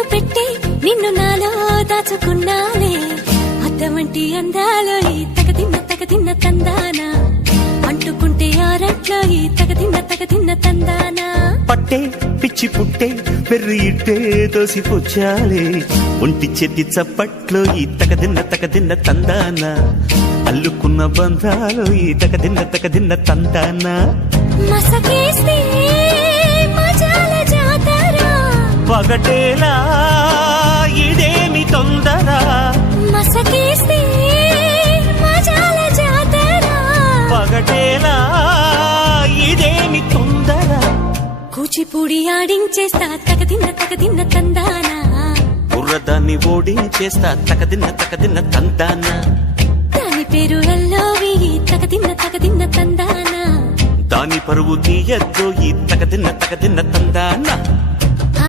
కన్ను పెట్టి నిన్ను నాలో దాచుకున్నానే అద్దమంటి అందాలో ఈ తగదిన్న తందానా అంటుకుంటే ఆరట్లో ఈ తగదిన్న తందానా పట్టే పిచ్చి పుట్టే పెర్రి ఇట్టే దోసిపుచ్చాలే ఒంటి చెట్టి చప్పట్లో ఈ తగదిన్న తందానా అల్లుకున్న బంధాలు ఈ తగదిన్న తందానా మసకేస్తే మజాల జాతర పగటేలా ఇదేమి తొందర మసకేస్తే మజాల జాతర పగటేలా ఇదేమి తొందర కూచిపూడి ఆడించేస్తా తగదిన్న తందానా బుర్రదాన్ని ఓడించేస్తా తగదిన్న తందానా దాని పేరు ఎల్లోవి తగదిన్న తందానా దాని పరువు తీయద్దు ఈ తగదిన్న తందానా